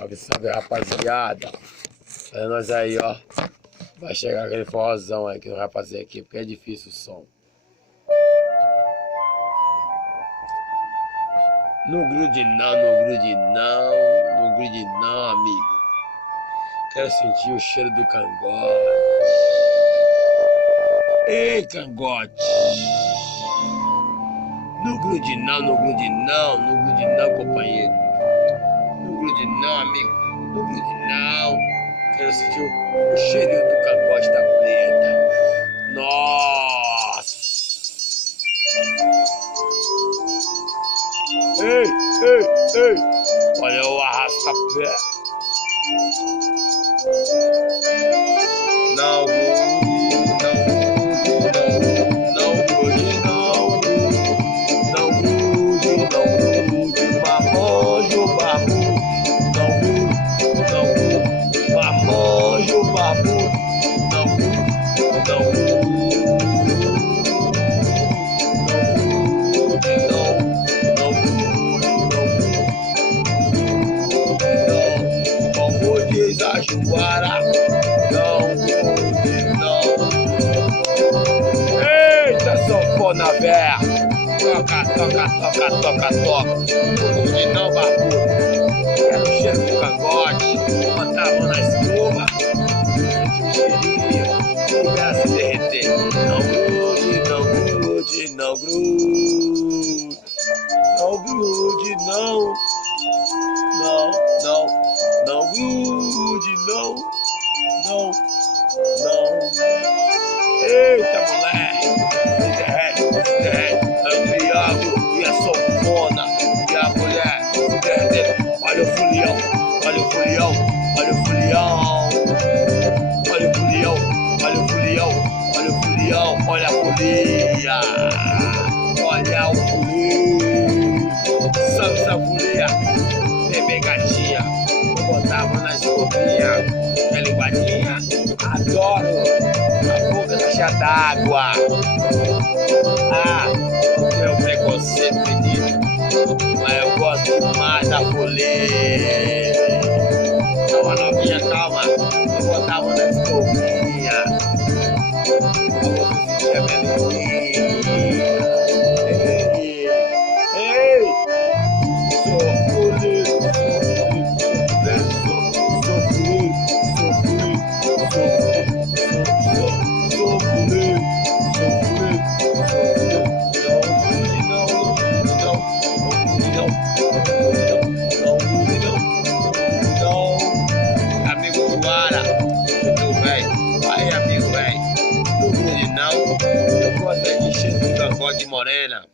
Salve, salve, rapaziada. Olha nós aí, ó. Vai chegar aquele forrozão aí que não vai fazer aqui, porque é difícil o som. Não grude não, não grude não, não grude não, amigo. Quero sentir o cheiro do cangote. Ei, cangote. Não grude não, não grude não, não grude não, companheiro. Não grude não, amigo. Não grude não. Quero sentir o cheirinho do cangote da preta. Nossa! Ei, ei, ei! Olha o arrasta-pé. Não grude, não grude, marmanjo, babu. Não grude, marmanjo, babu. Não grude, como diz a Juara, não grude, não. Eita, sanfona véia, toca, toca, toca, toca, toca. Não grude não, barbudo. Quero o cheiro do cangote, botar a mão na escova, sentir o cheirinho, libera se derreter. Não grude, não grude, não grude. Não grude, não. Não, não, não grude, não. Não, não. Eita, moleque. Se derrete. É o triângulo e a sanfona. E a mulher se derretendo. Olha o fulião, olha o fulião, olha o fulião. Olha o fulião, olha o fulião, olha o fulião, olha a folia. Olha o fulião. Sabe essa folia? Bebê gatinha, vou botar a mão na escovinha. Quer linguadinha? Adoro. A boca tá cheia d'água. Ah, não tenho preconceito, menino, mas eu gosto demais da folia. Calma, novinha, calma. Vou botar a mão na escovinha. Eu vou sentir a melodia. Eu gosto de cheiro de cangote de morena.